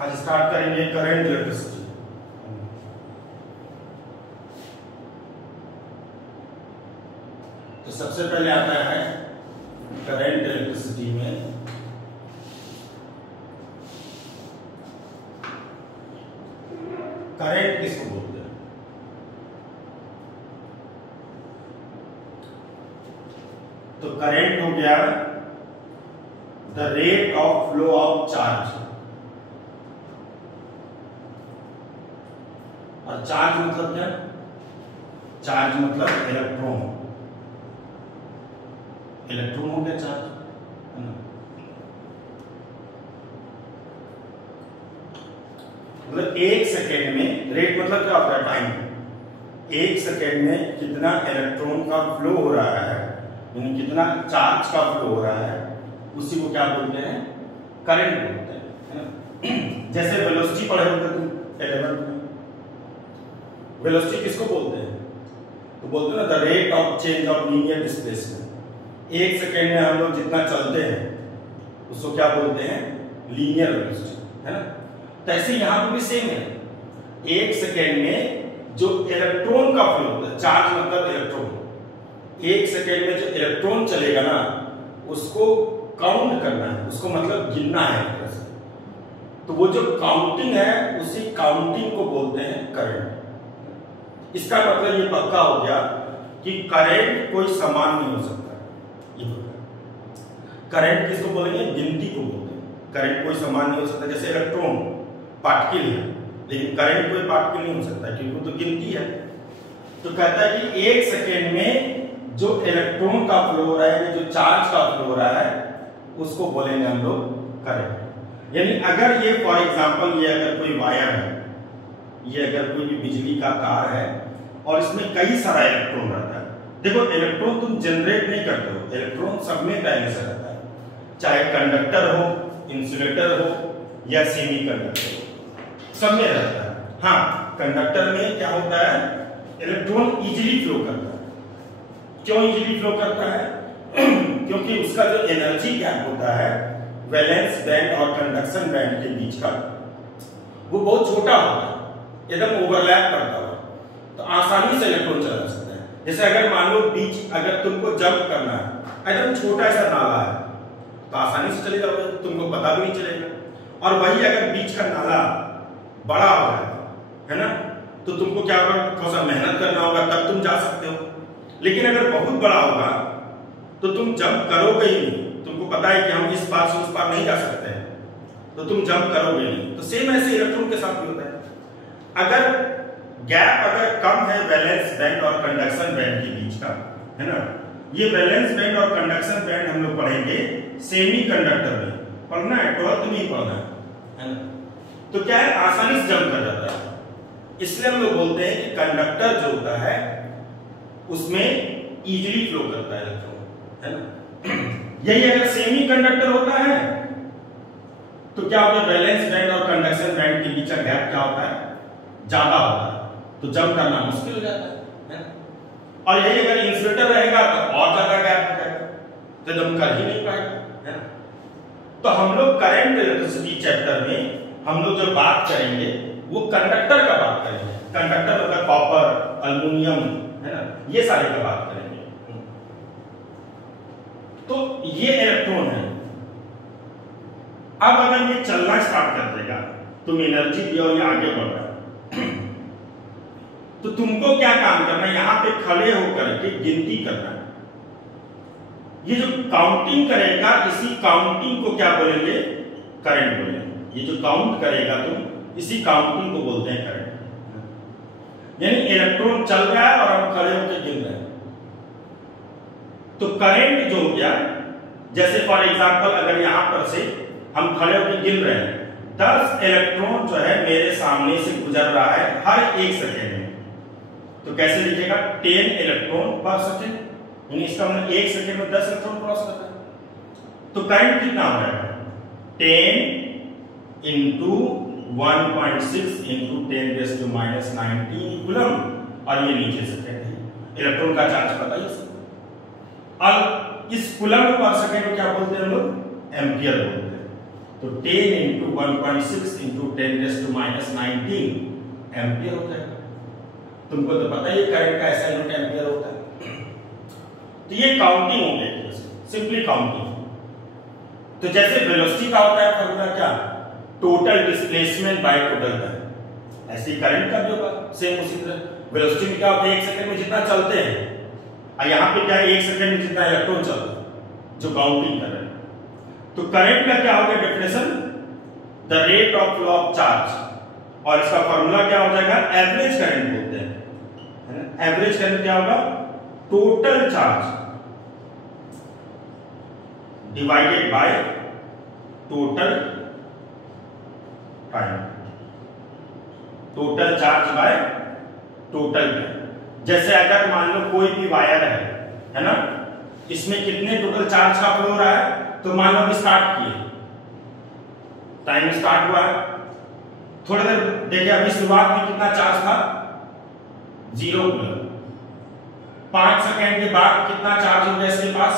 आज स्टार्ट करेंगे current electricity. तो सबसे पहले आता है करंट इलेक्ट्रिसिटी में करंट किसको बोलते हैं? तो करंट हो गया the rate of flow of charge, और चार्ज मतलब क्या? चार्ज मतलब इलेक्ट्रॉन, इलेक्ट्रॉन हो गया चार्ज, है ना? मतलब एक सेकेंड में, रेट मतलब क्या होता है? टाइम। एक सेकेंड में कितना इलेक्ट्रॉन का फ्लो हो रहा है, यानी कितना चार्ज का फ्लो हो रहा है, उसी को क्या बोलते हैं? करंट बोलते हैं, है ना? जैसे वेलोसिटी पढ़े होंगे तुम 11th में। वेलोसिटी किसको बोलते हैं? तो बोलते हैं ना the rate of change of linear displacement. एक सेकेंड में हम लोग जितना चलते हैं उसको क्या बोलते हैं? लीनियर वेलोसिटी, है ना? तो ऐसे यहां पर भी सेम है। एक सेकेंड में जो इलेक्ट्रॉन का फ्लो होता है, चार्ज मतलब इलेक्ट्रॉन, एक सेकेंड में जो इलेक्ट्रॉन चलेगा ना उसको काउंट करना है, उसको मतलब गिनना है एक तरह से। तो वो जो काउंटिंग है उसी काउंटिंग को बोलते हैं करंट। इसका मतलब ये पक्का हो गया कि करंट कोई समान नहीं हो सकता। ये करंट किसको बोलेंगे? गिनती को बोलते हैं। करंट कोई समान नहीं हो सकता। जैसे इलेक्ट्रॉन पार्टिकल है, लेकिन करंट कोई पार्टिकल नहीं हो सकता क्योंकि वो तो गिनती है। तो कहता है कि एक सेकेंड में जो इलेक्ट्रॉन का फ्लो हो रहा है, जो चार्ज का फ्लो हो रहा है, उसको बोलेंगे हम लोग करंट। यानी अगर ये फॉर एग्जांपल ये अगर कोई वायर है, ये अगर कोई भी बिजली का तार है और इसमें कई सारा इलेक्ट्रॉन रहता है। देखो इलेक्ट्रॉन तुम जनरेट नहीं करते हो, इलेक्ट्रॉन सब में पहले से रहता है, चाहे कंडक्टर हो, इंसुलेटर हो या सेमीकंडक्टर हो, सब में रहता है। हाँ, कंडक्टर में क्या होता है? इलेक्ट्रॉन इजीली फ्लो करता है। क्यों इजीली फ्लो करता है? क्योंकि उसका जो एनर्जी गैप होता है वैलेंस बैंड और कंडक्शन बैंड के बीच का, वो बहुत छोटा होता है, एकदम ओवरलैप करता हुआ, तो आसानी से इलेक्ट्रॉन चला सकता है। जैसे अगर मान लो बीच अगर तुमको जंप करना है, एकदम छोटा सा नाला है तो आसानी से चले जाओगे, तुमको पता भी नहीं चलेगा। और वही अगर बीच का नाला बड़ा हो जाएगा, है ना, तो तुमको क्या होगा? थोड़ा सा मेहनत करना होगा तब तुम जा सकते हो। लेकिन अगर बहुत बड़ा होगा तो तुम जंप करोगे ही नहीं। तुमको पता है कि हम इस पार से उस पार नहीं जा सकते हैं, तो तुम जंप करोगे नहीं। तो सेम ऐसे इलेक्ट्रॉन के साथ भी होता है। अगर गैप अगर कम है वैलेंस बैंड और कंडक्शन बैंड के बीच का, है ना, ये वैलेंस बैंड और कंडक्शन बैंड हम लोग पढ़ेंगे सेमी कंडक्टर में। पढ़ना है, 12th में ही पढ़ना है ना? तो क्या है? आसानी से जंप कर जाता है। इसलिए हम लोग बोलते हैं कि कंडक्टर जो होता है उसमें इजीली फ्लो करता है इलेक्ट्रॉन, है ना? यही अगर सेमी कंडक्टर होता है तो क्या होता है? वैलेंस बैंड और कंडक्शन बैंड के बीच का गैप क्या होता है? ज्यादा होता है, तो जंप करना मुश्किल हो जाता है ना? और यही अगर इंसुलेटर रहेगा तो और ज्यादा गैप हो जाएगा, तो जंप कर ही नहीं पाएगा, है ना? तो हम लोग करंट इलेक्ट्रिसिटी चैप्टर में हम लोग जो बात करेंगे वो कंडक्टर का बात करेंगे। कंडक्टर मतलब कॉपर, एल्युमिनियम, है ना, ये सारे का बात करेंगे। तो ये इलेक्ट्रॉन है। अब अगर ये चलना स्टार्ट कर देगा, तुम एनर्जी दियो, ये आगे बढ़ रहा है, तो तुमको क्या काम करना है? यहां पे खड़े होकर के गिनती करना है। ये जो काउंटिंग करेगा, इसी काउंटिंग को क्या बोलेंगे? करंट बोलेंगे। ये जो काउंट करेगा तुम, इसी काउंटिंग को बोलते हैं करंट। यानी इलेक्ट्रॉन चल रहा है और हम खड़े होकर गिन रहे हैं, तो करंट जो हो गया, जैसे फॉर एग्जांपल अगर यहां पर से हम खड़े होकर गिन रहे हैं, 10 इलेक्ट्रॉन जो है मेरे सामने से गुजर रहा है हर एक सेकेंड में, तो कैसे लिखेगा? 10 इलेक्ट्रॉन पर सेकेंड, यानी इसका मतलब एक सेकेंड में 10 इलेक्ट्रॉन क्रॉस करता है। तो करंट कितना हो जाएगा? 10 इंटू 1.6 इंटू 10⁻⁻19 कूलम, और ये नीचे सेकेंड है। इलेक्ट्रॉन का चार्ज पता ही है। और इस कूलम पर सेकेंड को क्या बोलते हैं हम लोग? एम्पियर बोलते हैं। तो 10 इंटू 1.6 इंटू 10⁻⁻19 एम्पियर हो जाएगा। तुमको तो पता ही करंट का ऐसा यूनिट एम्पियर होता है। तो ये काउंटिंग हो गई, सिंपली काउंटिंग। तो जैसे वेलोसिटी का होता है फॉर्मूला क्या, total displacement by total time, ऐसे करंट का भी होगा सेम उसी तरह। वेलोसिटी में क्या होता है, 1 सेकंड में जितना चलते हैं, और यहाँ पे क्या है 1 सेकंड में जितना इलेक्ट्रॉन चलता है जो काउंटिंग कर रहे हैं। तो करंट का क्या होगा definition, the rate of flow of charge, और इसका फॉर्मूला क्या हो जाएगा, एवरेज करंट बोलते हैं, है ना। एवरेज करंट क्या होगा, total charge divided by total time, total charge by total time. जैसे अगर मान लो कोई भी वायर है ना, इसमें कितने टोटल चार्ज का फ्लो हो रहा है, तो मान लो अभी स्टार्ट किए, टाइम स्टार्ट हुआ है, थोड़ी देर देखिए अभी शुरुआत में कितना चार्ज था, 0 कूलम। 5 सेकंड के बाद कितना चार्ज हो गया इसके पास,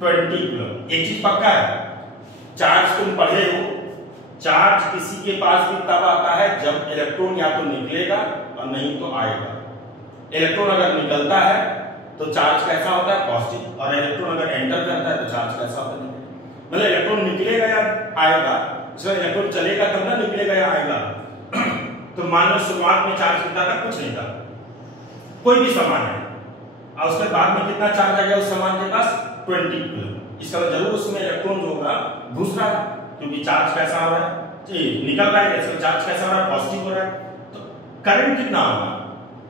20 कूलम। एक चीज पक्का है, चार्ज तुम पढ़े हो, चार्ज किसी के पास भी तब आता है जब इलेक्ट्रॉन या तो निकलेगा और नहीं तो आएगा। इलेक्ट्रॉन अगर निकलता है तो चार्ज कैसा होता है, पॉजिटिव, और इलेक्ट्रॉन अगर एंटर करता है तो चार्ज कैसा होता है, मतलब इलेक्ट्रॉन निकलेगा या आएगा, इसका इलेक्ट्रॉन चलेगा तब ना निकलेगा या आएगा। तो मान लो शुरुआत में चार्ज कितना था, कुछ नहीं था, कोई भी सामान है, और उसके बाद में कितना चार्ज आ गया उस सामान के पास, 20 कूलम। इसका मतलब जरूर उसमें इलेक्ट्रॉन जो होगा घुस रहा है, क्योंकि चार्ज कैसा हो रहा है, निकल रहा है, इसका चार्ज कैसा हो रहा है, पॉजिटिव हो रहा है। तो करंट कितना होगा,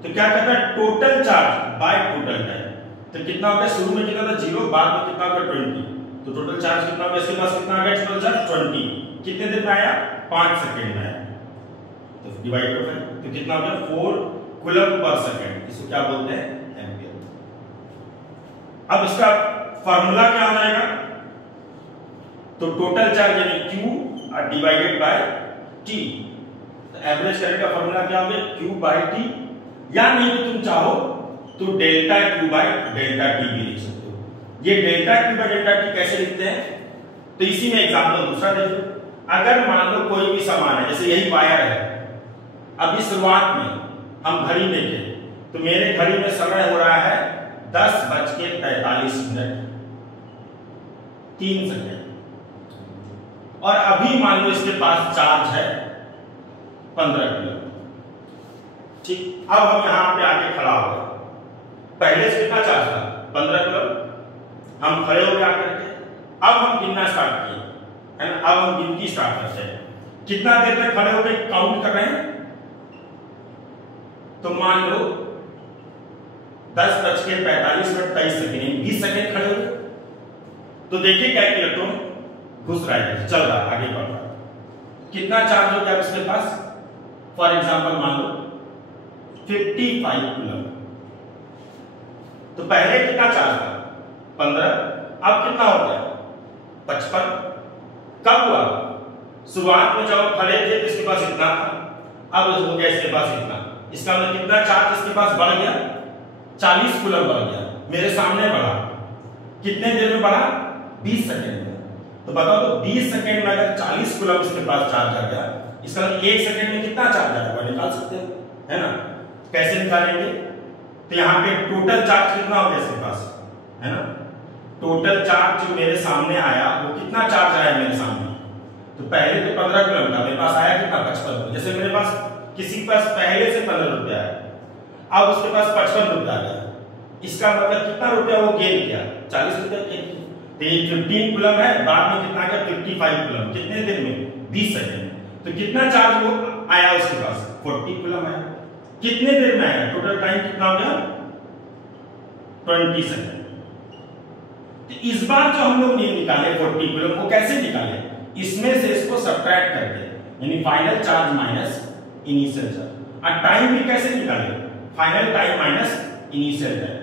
तो क्या कहता है, total charge by total time. तो कितना हो गया, शुरू में कितना था 0, बाद में कितना हो गया 20, तो टोटल चार्ज कितना हो गया, इसके पास कितना आ गया टोटल चार्ज 20, कितने देर में आया, 5 सेकंड में आया, तो डिवाइड कर, तो कितना हो गया 4 कूलम पर सेकंड, इसको क्या बोलते हैं, एम्पियर। अब इसका फार्मूला क्या हो जाएगा, तो टोटल चार्ज यानी Q डिवाइडेड बाय T। तो एवरेज करंट का फार्मूला क्या हो गया, Q बाय T, या नहीं तो तुम चाहो तो delta Q by delta T भी लिख सकते हो। ये delta Q by delta T कैसे लिखते हैं, तो इसी में एग्जांपल दूसरा देखो। अगर मान लो कोई भी सामान है, जैसे यही वायर है, अभी शुरुआत में हम घड़ी देखे तो मेरे घड़ी में समय हो रहा है 10:45 और अभी मान लो इसके पास चार्ज है 15 किलो। ठीक, अब हम यहां पे आके खड़ा हो गए, पहले से कितना चार्ज था 15 किलो, हम खड़े हो गए आकर के, अब हम गिनना स्टार्ट किए, है ना। अब हम गिनती स्टार्ट करते हैं, कितना देर तक खड़े हो गए काउंट कर रहे हैं, तो मान लो 10:45 20 सेकंड खड़े हो गए, तो देखिए क्या इलेक्ट्रॉन घुस रहा है, चल रहा है, आगे बढ़ रहा है, कितना चार्ज हो गया उसके पास, फॉर एग्जांपल मान लो 55 कूलम। तो पहले कितना चार्ज था 15, अब कितना हो गया 55। कब हुआ, शुरुआत में जब खड़े थे तो इसके पास इतना था, अब हो गया इसके पास इतना, इसका मतलब कितना चार्ज इसके पास बढ़ गया, 40 कूलम बढ़ गया, मेरे सामने बढ़ा, कितने देर में बढ़ा, 20 सेकंड में। तो बताओ, तो 20 सेकंड में अगर 40 कूलम इसके पास चार्ज आ गया, इसका मतलब 1 सेकंड में कितना चार्ज आएगा निकाल सकते हो, है ना। कैसे निकालेंगे, तो यहाँ पे टोटल चार्ज कितना हो गया इसके पास, है ना। टोटल चार्ज जो मेरे सामने आया वो कितना चार्ज आया मेरे सामने, तो पहले तो 15 कूलम था, मेरे पास आया कितना 55। जैसे मेरे पास किसी के पास पहले से 15 रुपया है, अब उसके पास 55 रुपया आ गया, इसका मतलब कितना रुपया वो गेन किया, 40 रुपया गेन किया। तो ये 15 कूलम है, बाद में कितना गया 55 कूलम, कितने देर में 20 सेकंड। तो कितना चार्ज वो आया उसके पास, 40 कूलम आया, कितने देर में आया, टोटल टाइम कितना हो गया 20 सेकंड। तो इस बार जो हम लोग ये निकाले 40 कूलम, वो कैसे निकाले, इसमें से इसको सब्ट्रैक्ट करके, यानी final charge minus initial charge, और टाइम भी कैसे निकाले, final time minus initial time.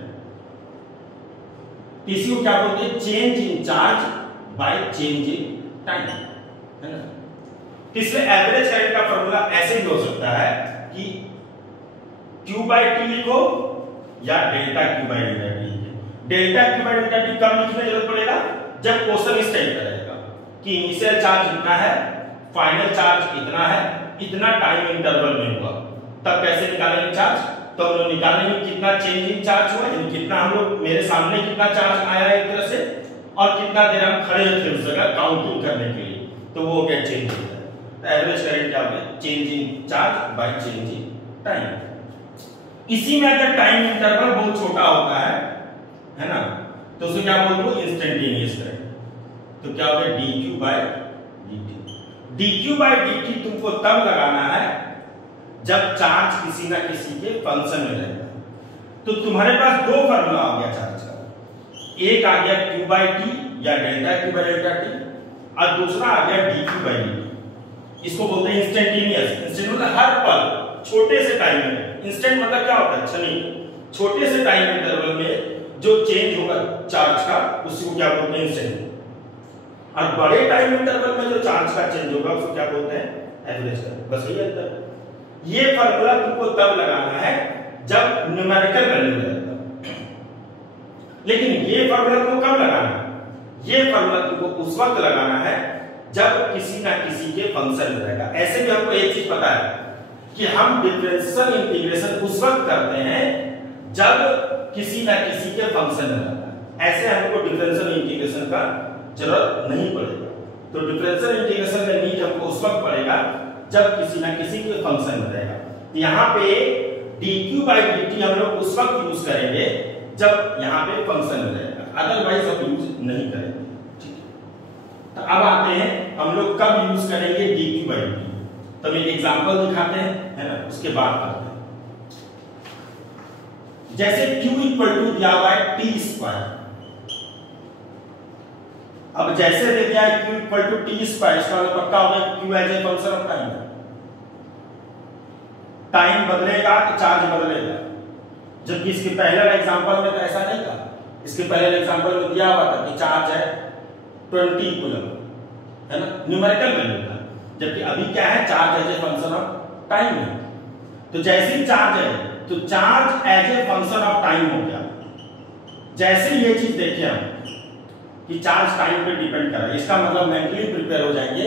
इसी को क्या बोलते हैं, change in charge by change in time, है ना। इसलिए एवरेज करंट का फॉर्मूला ऐसे भी हो सकता है कि Q बाय T लिखो या delta Q by delta T लिखो। Delta Q by delta T कब लिखने की जरूरत पड़ेगा, जब क्वेश्चन इस टाइप का रहेगा, कि इनिशियल चार्ज इतना है, फाइनल चार्ज इतना है, इतना टाइम इंटरवल में हुआ, तब कैसे निकालेंगे चार्ज? तो हम लोग निकालेंगे कितना चेंज इन चार्ज हुआ, यानी कितना हम लोग मेरे सामने कितना चार्ज आया है एक तरह से, और कितना देर हम खड़े थे उस जगह काउंटिंग करने के लिए, तो वो हो गया चेंज इन। तो एवरेज करंट क्या हो गया? Change in charge by change in time. इसी में अगर टाइम इंटरवल बहुत छोटा होता है ना, तो उसे क्या बोलते हो? Instantaneous current. तो क्या हो गया? dq by dt। dq by dt तुमको तब लगाना है जब चार्ज किसी ना किसी के फंक्शन में रहेगा। तो तुम्हारे पास दो फार्मूला आ गया चार्ज का, एक आ गया q बाय t या delta q by delta t, और दूसरा आ गया dq बाय dt। इसको बोलते हैं इंस्टेंटेनियस। इंस्टेंट मतलब हर पल, छोटे से टाइम में। इंस्टेंट मतलब क्या होता है? क्षणिक। छोटे से टाइम इंटरवल में जो चेंज होगा चार्ज का, उसको क्या बोलते हैं? इंस्टेंट। और बड़े टाइम इंटरवल में जो चार्ज का चेंज होगा उसको क्या बोलते हैं? Average current. बस यही अंतर है। ये फार्मूला तुमको तब लगाना है जब न्यूमेरिकल वैल्यू रहेगा। लेकिन ये फार्मूला तुमको कब लगाना है? ये फार्मूला तुमको उस वक्त लगाना है जब किसी ना किसी के फंक्शन में रहेगा। ऐसे भी हमको एक चीज पता है कि हम डिफरेंशियल इंटीग्रेशन उस वक्त करते हैं जब किसी ना किसी के फंक्शन में रहता है। ऐसे हमको डिफरेंशियल इंटीग्रेशन का जरूरत नहीं पड़ेगा। तो डिफरेंशियल इंटीग्रेशन में नीड हमको उस वक्त पड़ेगा जब किसी ना किसी के फंक्शन में रहेगा। यहाँ पे dq by dt हम लोग उस वक्त यूज करेंगे जब यहाँ पे फंक्शन में रहेगा, अदरवाइज हम यूज नहीं करेंगे। ठीक है, तो अब आते हैं हम लोग कब यूज करेंगे dq by dt। तो एक एग्जांपल दिखाते हैं, है ना, उसके बाद करते हैं। जैसे q इक्वल टू दिया हुआ है t स्क्वायर। अब जैसे दे दिया है q equal to t square, इसका मतलब पक्का हो गया q as a function of time है। टाइम बदलेगा तो चार्ज बदलेगा, जबकि इसके पहले एग्जांपल में तो ऐसा नहीं था। इसके पहले एग्जांपल में दिया हुआ था कि चार्ज है 20 कूलम, है ना, न्यूमेरिकल वैल्यू था। जबकि अभी क्या है? Charge as a function of time है। तो जैसे ही चार्ज है तो charge as a function of time हो गया। जैसे ये चीज देखे हम कि चार्ज टाइम पे डिपेंड कर रहा है, इसका मतलब मेंटली प्रिपेयर हो जाएंगे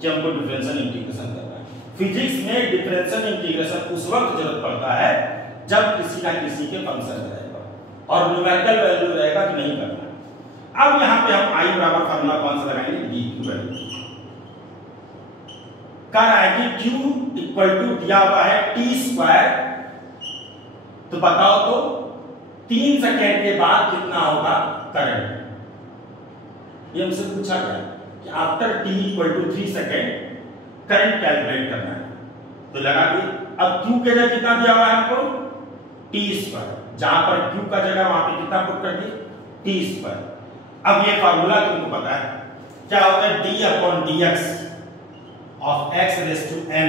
कि हमको डिफरेंशियल इंटीग्रेशन करना है। फिजिक्स में डिफरेंशियल इंटीग्रेशन उस वक्त जरूरत पड़ता है जब किसी ना किसी के फंक्शन में रहेगा और न्यूमेरिकल वैल्यू रहेगा कि नहीं करना। अब यहाँ पे हम i बराबर फार्मूला कौन सा लगाएंगे? dq वैल्यू का है कि q इक्वल टू दिया हुआ है t स्क्वायर। तो बताओ तो 3 सेकेंड के बाद कितना होगा करंट? ये हमसे पूछा गया कि after t equal to 3 second current calculate करना है। तो लगा दी। अब q के जगह कितना दिया हुआ है हमको? t square. जहां पर q का जगह वहां पे कितना पुट कर दिए? t square. अब ये फार्मूला तुमको पता है क्या होता है? d upon dx of x raise to n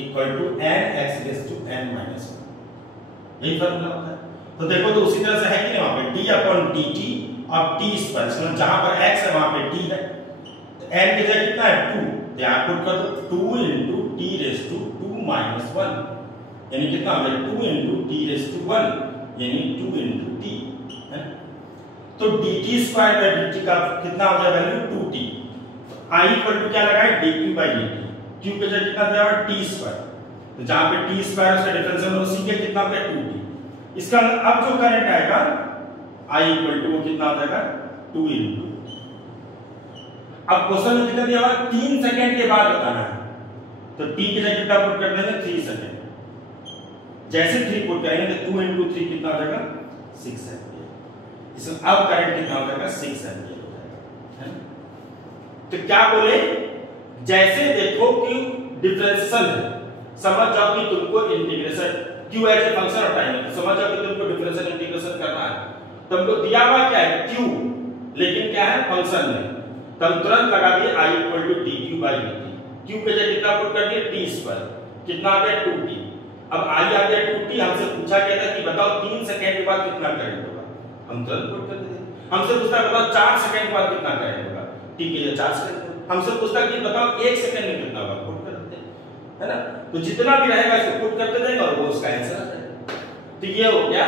equal to n x raise to n minus 1। यही फार्मूला होता है। तो देखो तो उसी तरह से है कि नहीं, वहां पे d upon dt of t square, मतलब जहां पर x है वहां पे t है, तो n की जगह कितना है? 2। तो यहां पुट कर दो 2 into t raise to 2 minus 1, यानी कितना हो गया? 2 into t रेज टू 1, यानी 2 into t है। तो dt स्क्वायर बाय dt का कितना हो गया value? 2t। i equal to क्या लगाए? dq by dt। q के जगह कितना दिया हुआ? t square. तो जहां पे t स्क्वायर उसका डिफरेंशियल उसी के कितना हो गया? 2t। इसका अब जो करंट आएगा i इक्वल टू वो कितना हो जाएगा? 2 into। अब क्वेश्चन में कितना दिया हुआ? 3 सेकंड के बाद बताना है। तो t की जगह कितना पुट कर देंगे? 3 सेकंड। जैसे 3 पुट करेंगे तो 2 into 3 कितना हो जाएगा? 6 एम्पीयर। इसमें अब करंट कितना हो जाएगा? 6 एम्पीयर हो जाएगा, है ना। तो क्या बोले? जैसे देखो कि डिफरेंशियल है, समझ जाओ कि तुमको integration q as a function of time है, तो समझ जाओ कि तुमको डिफरेंशियल इंटीग्रेशन करना है। तुमको दिया हुआ क्या है? q, लेकिन क्या है? फंक्शन में। तो हम तुरंत लगा दिए i equal to dq by dt। q के जगह कितना पुट कर दिए? t square. कितना आ गया? 2t। अब i आ गया 2t। हमसे पूछा गया था कि बताओ 3 सेकंड के बाद कितना करंट होगा? हम तुरंत पुट कर देते। हमसे पूछता है बताओ 4 सेकंड के बाद कितना करंट होगा? t के जगह 4 सेकंड। हमसे पूछता है कि बताओ 1 सेकंड में कितना होगा? पुट कर देते, है ना। तो जितना भी रहेगा इसको पुट करते जाएंगे और वो उसका आंसर आ जाएगा। तो ये हो गया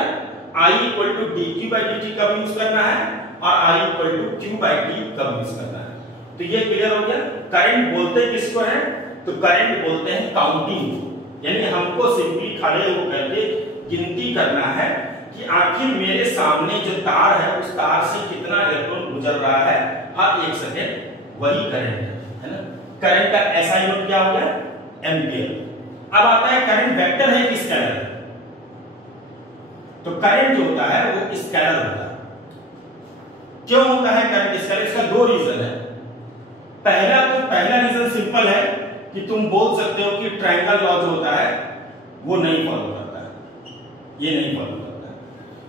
i equal to dq by dt कब यूज करना है और i equal to q by t कब यूज करना है। तो ये क्लियर हो गया। करंट बोलते किसको है? तो करंट बोलते हैं काउंटिंग को, यानी हमको सिंपली खड़े होकर के गिनती करना है कि आखिर मेरे सामने जो तार है उस तार से कितना इलेक्ट्रॉन गुजर रहा है हर 1 सेकेंड, वही करंट है ना। करंट का ऐसा यूनिट क्या हो गया? एम्पियर। अब आता है करंट वेक्टर है कि स्केलर है? तो करंट जो होता है वो स्केलर होता है। क्यों होता है करंट स्केलर? इसका 2 रीजन है। पहला रीजन सिंपल है कि तुम बोल सकते हो कि ट्रायंगल लॉ जो होता है वो नहीं फॉलो करता है, ये नहीं फॉलो करता है,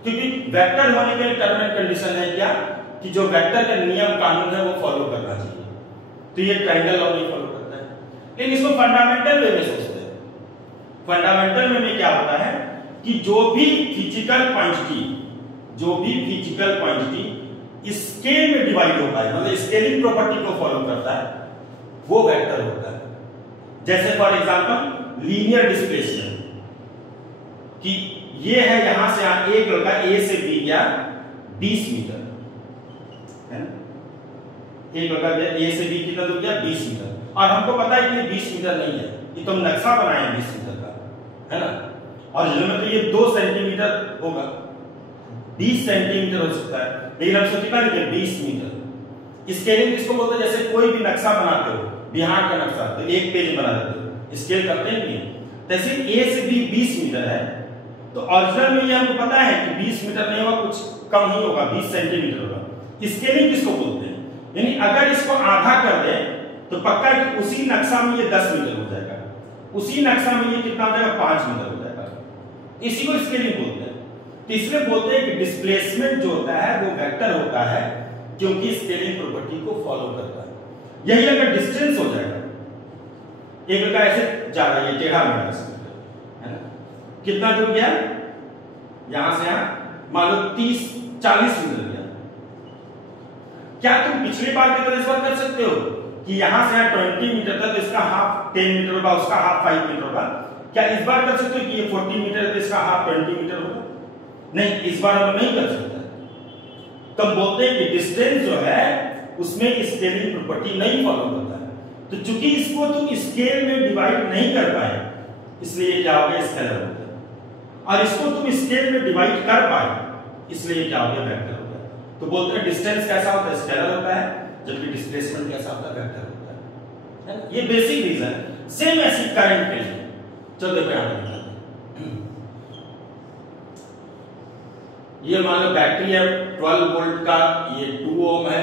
क्योंकि वेक्टर होने के लिए टर्म एंड कंडीशन है क्या कि जो वेक्टर का नियम कानून है वो फॉलो करना चाहिए। तो ये ट्रायंगल लॉ नहीं फॉलो करता है। लेकिन इसको फंडामेंटल वे में सोचते हैं। फंडामेंटल वे में क्या होता है कि जो भी फिजिकल क्वांटिटी स्केल में डिवाइड होता है, मतलब स्केलिंग प्रॉपर्टी को फॉलो करता है, वो वेक्टर होता है। जैसे फॉर एग्जांपल लीनियर डिस्प्लेसमेंट, कि ये है यहां से यहां एक लड़का ए से बी गया 20 मीटर, है ना। एक लड़का ए से बी कितना दूर गया? 20 मीटर। और हमको पता है कि ये 20 मीटर नहीं है, ये तो हम नक्शा बनाए हैं 20 मीटर का, है ना। और तो ये 2 सेंटीमीटर होगा, 20 सेंटीमीटर हो सकता है, लेकिन हम सोचे कितना लिखे? 20 मीटर। स्केलिंग किसको बोलते हैं? जैसे कोई भी नक्शा बनाते हो, बिहार का नक्शा, तो एक पेज बना देते हो, स्केल करते हैं नहीं। जैसे ए से बी 20 मीटर है, तो ओरिजिनल में ये हमको पता है कि 20 मीटर नहीं होगा, कुछ कम ही होगा, 20 सेंटीमीटर होगा। स्केलिंग किसको बोलते हैं? यानी अगर इसको आधा कर दे तो पक्का है कि उसी नक्शा में ये 10 मीटर हो जाएगा, उसी नक्शा में ये कितना हो जाएगा? 5 मीटर हो जाएगा। इसी को स्केलिंग बोलते हैं। तो इसलिए बोलते हैं कि डिस्प्लेसमेंट जो होता है वो वेक्टर होता है, क्योंकि स्केलिंग प्रॉपर्टी को फॉलो करता है। यही अगर डिस्टेंस हो जाएगा, एक लड़का ऐसे जा रहा है, ये टेढ़ा मेढ़ा है ना, कितना दूर गया? यहां से यहां मान लो 30-40 मीटर गया। क्या तुम पिछली बार की तरह इस बार कर सकते हो कि यहां से यहां 20 मीटर था तो इसका हाफ 10 मीटर होगा, उसका हाफ 5 मीटर होगा? क्या इस बार कर सकते हो कि ये 40 मीटर है तो इसका हाफ 20 मीटर होगा? नहीं, इस बार हम नहीं कर सकते। तो हम बोलते हैं कि डिस्टेंस जो है उसमें स्केलिंग प्रॉपर्टी नहीं फॉलो करता है। तो चूंकि इसको तुम स्केल में डिवाइड नहीं कर पाए, इसलिए क्या हो गया? स्केलर हो गया। और इसको तुम स्केल में डिवाइड कर पाए, इसलिए क्या हो गया? वेक्टर हो गया। तो बोलते हैं डिस्टेंस कैसा होता है? स्केलर होता है, जबकि डिस्प्लेसमेंट कैसा होता है? वेक्टर होता है। ये बेसिक रीजन है। सेम ऐसी करंट के लिए। चलो देखो यहां पे ये मान लो बैटरी है 12 वोल्ट का, ये 2 ओम है,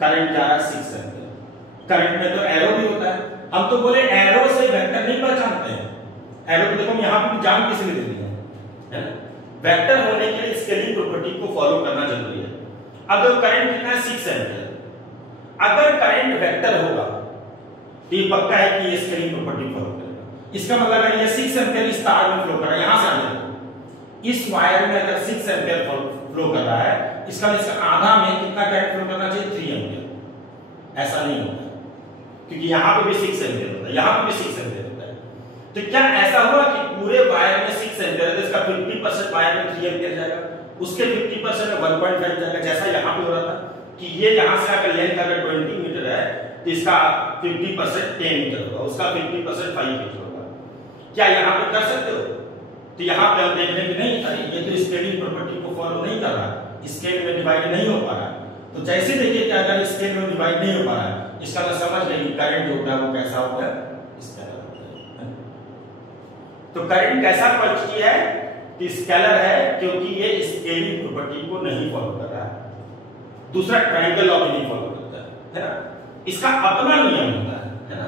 करंट जा रहा है 6 एम्पीयर। करंट में तो एरो भी होता है, हम तो बोले एरो से वेक्टर नहीं पहचानते हैं। एरो को देखो यहां पे जान किसने दे दिया है ना। वेक्टर होने के लिए स्केलिंग प्रॉपर्टी को फॉलो करना जरूरी है। अब करंट कितना है? 6 एम्पीयर। अगर करंट वेक्टर होगा तो ये पक्का है कि ये स्केलिंग प्रॉपर्टी फॉलो करेगा। इसका मतलब अगर ये 6 एम्पीयर इस तार में फ्लो कर रहा है, यहां से आगे इस वायर में अगर 6 एम्पीयर फ्लो कर रहा है, इसका आधा में कितना करंट फ्लो करना चाहिए? 3 एम्पीयर। ऐसा नहीं होता, क्योंकि यहां पे भी 6 एम्पीयर होता है, यहां पे भी 6 एम्पीयर होता है। तो क्या ऐसा हुआ कि पूरे वायर में 6 एम्पीयर है तो इसका 50% वायर में 3 एम्पीयर जाएगा, उसके 50% में 1.5 जाएगा, जैसा यहां पे हो रहा था कि ये यहां से अगर लेंथ अगर 20 मीटर है तो इसका 50% 10 मीटर होगा, उसका 50% 5 मीटर होगा। क्या यहां पे कर सकते हो? तो यहां पे हम देख रहे हैं कि नहीं, अरे ये तो स्केलिंग प्रॉपर्टी को फॉलो नहीं कर रहा, स्केल में डिवाइड नहीं हो पा रहा। तो जैसे देखिए कि अगर स्केल में डिवाइड नहीं हो पा रहा है, इसका मतलब समझ लेंगे करंट जो होता है वो कैसा होता है? स्केलर होता है। तो करंट कैसा क्वांटिटी है? कि स्केलर है, क्योंकि ये स्केलिंग प्रॉपर्टी को नहीं फॉलो कर रहा है। दूसरा ट्रायंगल लॉ भी नहीं फॉलो करता है ना। इसका अपना नियम होता है ना।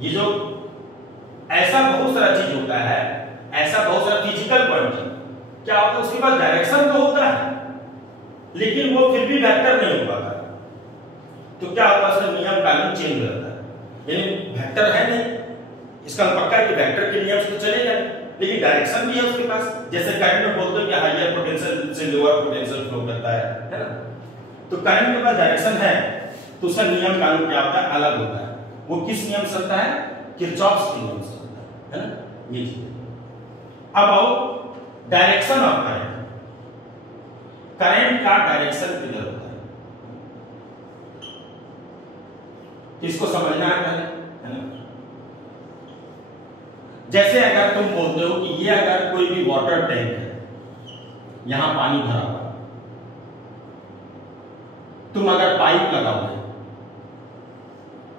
ये जो ऐसा बहुत सारा चीज होता है, ऐसा बहुत सारा फिजिकल क्वांटिटी क्या होता है, उसके पास डायरेक्शन तो होता है लेकिन वो फिर भी वेक्टर नहीं हो पाता। तो क्या होता है? उसका नियम कानून चेंज रहता है, यानी वेक्टर है नहीं, इसका पक्का है कि वेक्टर के नियम से तो चलेगा, लेकिन डायरेक्शन भी है उसके पास। जैसे करंट में बोलते हैं कि हायर पोटेंशियल से लोअर पोटेंशियल फ्लो करता है ना। तो करंट के पास डायरेक्शन है तो उसका नियम कानून क्या होता है? अलग होता है। वो किस नियम से चलता है? किरचॉफ्स के नियम से चलता है ना। ये चीज अब आओ डायरेक्शन ऑफ करंट। करंट का डायरेक्शन किधर होता है? किसको समझना है पहले, है ना। जैसे अगर तुम बोलते हो कि ये अगर कोई भी वाटर टैंक है, यहां पानी भरा हुआ, तुम अगर पाइप लगाओगे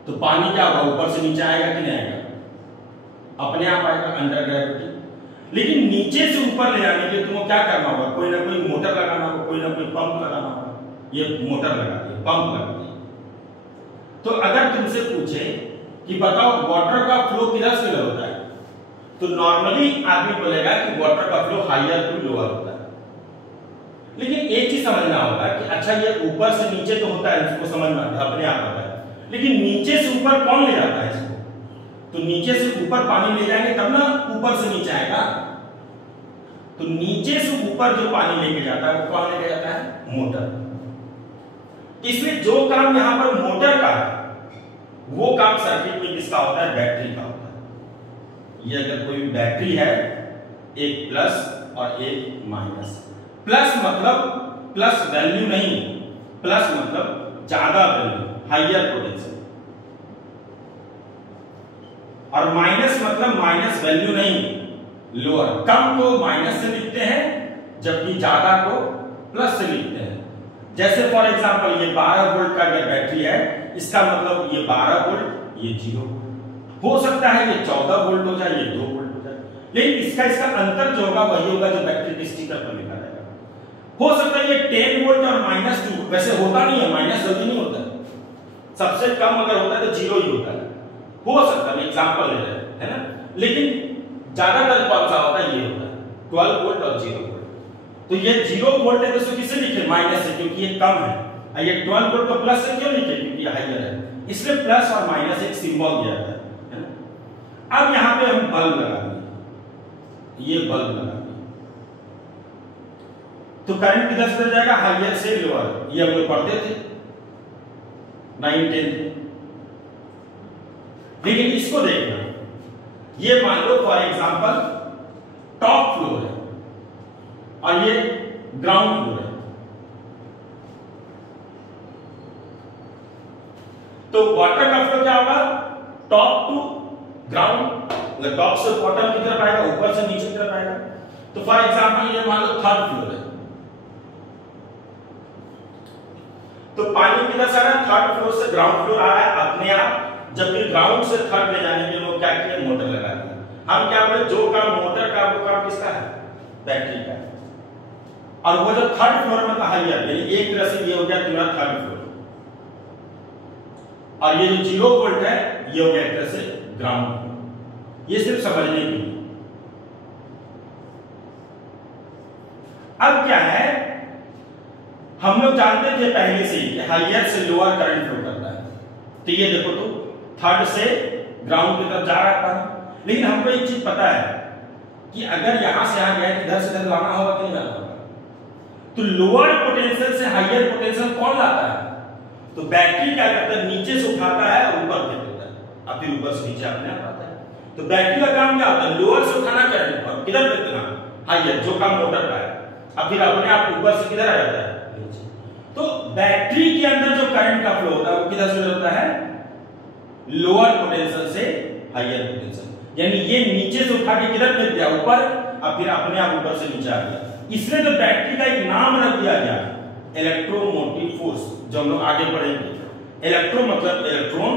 तो पानी क्या होगा, ऊपर से नीचे आएगा कि नहीं आएगा, अपने आप आएगा, अंडर ग्रेविटी। लेकिन नीचे से ऊपर ले जाने के लिए तुमको क्या करना होगा, कोई ना कोई मोटर लगाना होगा, कोई ना कोई पंप लगाना होगा। ये मोटर लगा दिए, पंप लगा दिए। तो अगर तुमसे पूछे कि बताओ वाटर का फ्लो किधर से किधर होता है, तो नॉर्मली आदमी बोलेगा कि वाटर का फ्लो हायर टू लोअर होता है। लेकिन एक चीज समझना होगा कि अच्छा ये ऊपर से नीचे तो होता है, इसको समझना अपने आप होता है, लेकिन नीचे से ऊपर कौन ले जाता है इसको, तो नीचे से ऊपर पानी ले जाएंगे तब ना ऊपर से नीचे आएगा। तो नीचे से ऊपर जो पानी लेके जाता है वो कौन लेके जाता है, मोटर। इसलिए जो काम यहां पर मोटर का है वो काम सर्किट में किसका होता है, बैटरी का होता है। ये अगर कोई बैटरी है, एक प्लस और एक माइनस। प्लस मतलब प्लस वैल्यू नहीं, प्लस मतलब ज्यादा वैल्यू, हायर पोटेंशियल, और माइनस मतलब माइनस वैल्यू नहीं, लोअर। कम को माइनस से लिखते हैं जबकि ज्यादा को प्लस से लिखते हैं। जैसे फॉर एग्जांपल ये 12 वोल्ट का अगर बैटरी है, इसका मतलब ये 12 वोल्ट, ये 0 हो सकता है, ये 14 वोल्ट हो जाए, ये 2 वोल्ट हो जाए, लेकिन इसका अंतर जो होगा वही होगा जो बैटरी के स्टिकर पर लिखा जाएगा। हो सकता है ये 10 वोल्ट और -2, वैसे होता नहीं है, माइनस जल्दी नहीं होता, सबसे कम अगर होता है तो 0 ही होता है। हो सकता है, एग्जांपल ले रहे हैं, है ना। लेकिन ज्यादातर कौन सा होता है, ये होता है 12 वोल्ट और 0 वोल्ट। तो ये 0 वोल्ट है तो इसको किससे लिखे, माइनस से, क्योंकि ये कम है। और ये 12 वोल्ट को प्लस से क्यों लिखे, क्योंकि ये हायर है। इसलिए प्लस और माइनस एक सिंबल दिया है ना। अब यहां पे हम बल्ब लगा देंगे, ये बल्ब लगा देंगे तो करंट किधर से जाएगा, हायर से लोअर। ये हम लोग पढ़ते थे 9, 10। लेकिन इसको देखना, ये मान लो फॉर एग्जांपल टॉप फ्लोर है और ये ग्राउंड फ्लोर है, तो वाटर का फ्लो क्या होगा, टॉप टू ग्राउंड, मतलब टॉप से बॉटम की तरफ आएगा, ऊपर से नीचे की तरफ आएगा। तो फॉर एग्जांपल ये मान लो 3rd फ्लोर है, तो पानी किधर से आ रहा है, 3rd फ्लोर से ग्राउंड फ्लोर आ रहा है अपने आप। जबकि ग्राउंड से 3rd ले जाने के लिए वो क्या किए, मोटर लगा दिया। हम क्या बोले, जो काम मोटर का वो काम किसका है, बैटरी का। और वो जो 3rd फ्लोर में कहा गया, यानी एक तरह से ये हो गया तुम्हारा 3rd फ्लोर, और ये जो 0 वोल्ट है ये हो गया एक तरह से ग्राउंड फ्लोर। ये सिर्फ समझने के लिए। अब क्या है, हम लोग जानते थे पहले से ही कि हायर से लोअर करंट फ्लो करता है। तो ये देखो तो 3rd से ग्राउंड की तरफ जा रहा था, लेकिन हमको एक चीज पता है कि अगर यहां से यहां गया इधर से इधर लाना होगा कि नहीं लाना होगा। तो लोअर पोटेंशियल से हायर पोटेंशियल कौन लाता है, तो बैटरी क्या करता है, नीचे से उठाता है और ऊपर फेंक देता है, अब फिर ऊपर से नीचे अपने आप आता है। तो बैटरी का काम क्या होता है, लोअर से उठाना करंट पर किधर फेंक देना, हायर, जो काम मोटर का है, अब फिर अपने आप ऊपर से किधर आ जाता है, नीचे। तो बैटरी के अंदर जो करंट का फ्लो होता है वो किधर से होता है, लोअर पोटेंशियल से हायर पोटेंशियल, यानी ये नीचे से उठा के किधर फेंक दिया, ऊपर, अब फिर अपने आप ऊपर से नीचे आ गया। इसलिए तो बैटरी का एक नाम रख दिया गया, इलेक्ट्रोमोटिव फोर्स, जो हम लोग आगे पढ़ेंगे। इलेक्ट्रो मतलब इलेक्ट्रॉन,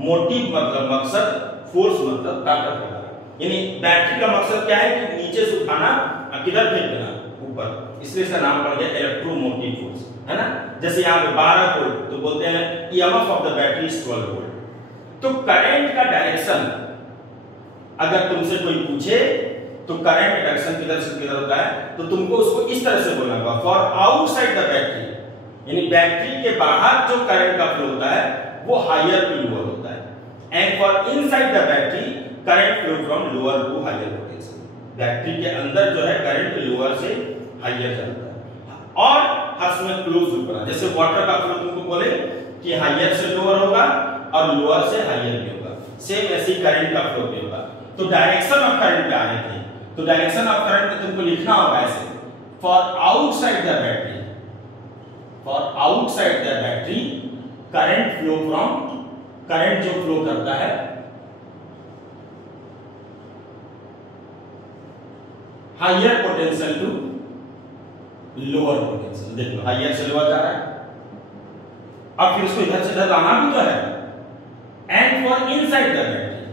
मोटिव मतलब मकसद, फोर्स मतलब ताकत वाला। यानी बैटरी का मकसद क्या है कि नीचे से उठाना और किधर फेंक देना, ऊपर, इसलिए इसका नाम पड़ गया इलेक्ट्रोमोटिव फोर्स, है ना। जैसे यहाँ पे 12 वोल्ट तो बोलते हैं EMF of the battery is 12 volt. तो करंट का डायरेक्शन अगर तुमसे कोई पूछे तो करंट डायरेक्शन किधर से किधर होता है, तो तुमको उसको इस तरह से बोलना होगा, फॉर आउटसाइड द बैटरी, यानी बैटरी के बाहर जो करंट का फ्लो होता है वो हायर टू लोअर होता है, and for inside the battery current flow from lower to higher potential. Battery के अंदर जो है करंट लोअर से हायर जाता है। और हर्ष में क्लोज लूप बना, जैसे वाटर का फ्लो तुमको बोले कि हायर से लोअर होगा और लोअर से हायर भी होगा, सेम ऐसे करंट का फ्लो भी होगा। तो डायरेक्शन ऑफ करंट पे आ रहे थे, तो डायरेक्शन ऑफ करंट में तुमको लिखना होगा ऐसे, for outside the battery, for outside the battery current flow from current जो फ्लो करता है higher potential to lower potential. देख लो हायर से लोअर जा रहा है, अब फिर उसको इधर से इधर लाना भी तो है। And for inside the battery,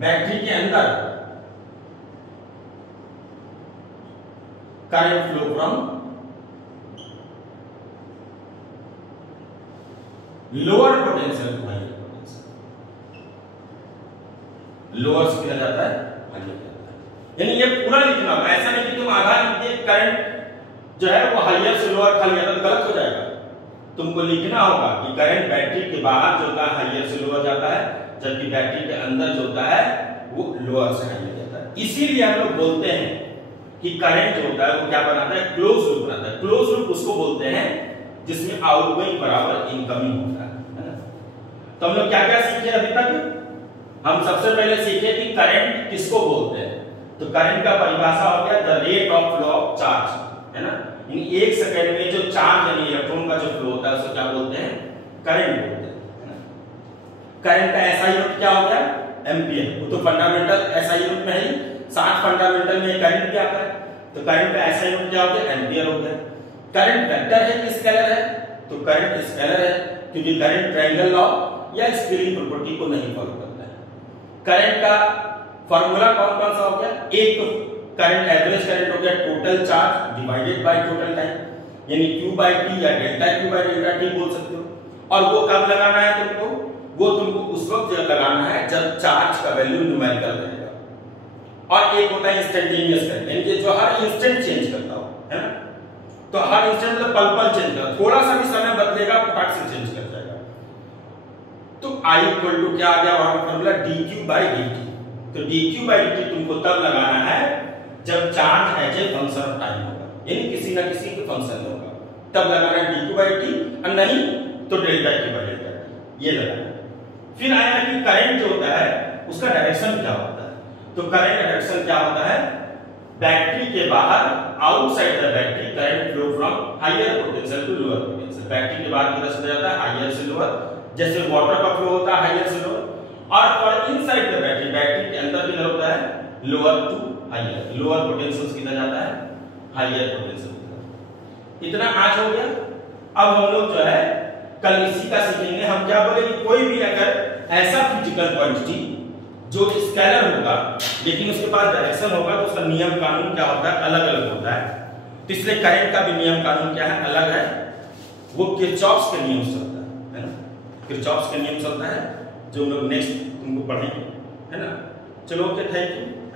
battery के अंदर current flow from lower potential to higher potential. Lower से किया जाता है हायर जाता है। यानी ये पूरा लिखना होगा, ऐसा नहीं कि तुम आधा लिख दिए करंट जो है वो हायर से लोअर खा लिया तो गलत हो जाएगा। तुमको लिखना होगा कि करंट बैटरी के बाहर जो होता है हायर से लोअर जाता है, जबकि बैटरी के अंदर जो होता है वो लोअर से हायर जाता है। इसीलिए हम लोग बोलते हैं कि करंट जो होता है वो क्या बनाता है, क्लोज लूप बनाता है। क्लोज लूप उसको बोलते हैं जिसमें आउटगोइंग बराबर इनकमिंग होता है ना। तो हम लोग क्या क्या सीखे अभी तक? हम सबसे पहले सीखे कि करंट किसको बोलते हैं। तो करंट का परिभाषा हो गया the rate of flow of charge, है ना। यानी 1 सेकंड में जो चार्ज यानी इलेक्ट्रॉन का जो फ्लो होता है उसे क्या बोलते हैं, करंट बोलते हैं। करंट का एसआई यूनिट क्या हो गया, एम्पियर। वो तो फंडामेंटल एसआई यूनिट में है, 60 फंडामेंटल में करंट क्या है, तो करंट का एसआई यूनिट क्या हो गया, एम्पियर हो गया। करंट वेक्टर है कि स्केलर है, तो करंट स्केलर है क्योंकि करंट ट्रायंगल लॉ या स्केलिंग प्रॉपर्टी को नहीं फॉलो करता है। करंट का फार्मूला कौन कौन सा हो गया, एक तो करंट एवरेज करंट हो गया total charge divided by total time, यानी Q by T या delta Q by delta T बोल सकते हो। और वो कब लगाना है तुमको, वो तुमको उस वक्त लगाना है जब चार्ज का वैल्यू न्यूमेरिकल रहेगा। और एक होता है इंस्टेंटेनियस करंट, यानी जो हर इंस्टेंट चेंज करता हो, है ना। तो हर इंस्टेंट मतलब पल पल चेंज करता, थोड़ा सा भी समय बदलेगा फटाक से चेंज कर जाएगा। तो I इक्वल टू क्या आ गया वहां फॉर्मूला dQ by dt। तो dQ by dt तुमको तब लगाना है जब charge as a function of time होगा, यानी किसी ना किसी के फंक्शन में होगा, तब लगाना है dQ by dt, और नहीं तो delta Q by delta t, ये लगाना है। फिर आया कि करंट जो होता है उसका डायरेक्शन क्या होता है। तो करंट का डायरेक्शन क्या होता है, बैटरी के बाहर outside the battery current flow from higher potential to lower potential. Battery के बाहर किधर से जाता है, हायर से लोअर, जैसे वाटर का फ्लो होता है हायर से लोअर। और for inside the battery, battery के अंदर किधर होता है, lower to higher, lower potential से किधर जाता है, हायर पोटेंशियल। इतना आज हो गया। अब हम लोग जो है कल इसी का सीखेंगे। हम क्या बोलेंगे, कोई भी अगर ऐसा फिजिकल क्वांटिटी जो स्केलर होगा लेकिन उसके पास डायरेक्शन होगा तो उसका नियम कानून क्या होता है, अलग अलग होता है। तो इसलिए करंट का भी नियम कानून क्या है, अलग है। वो किरचॉफ्स के नियम से चलता है ना, किरचॉफ्स के नियम चलता है जो हम लोग नेक्स्ट तुमको पढ़ेंगे, है ना। चलो ओके, थैंक यू।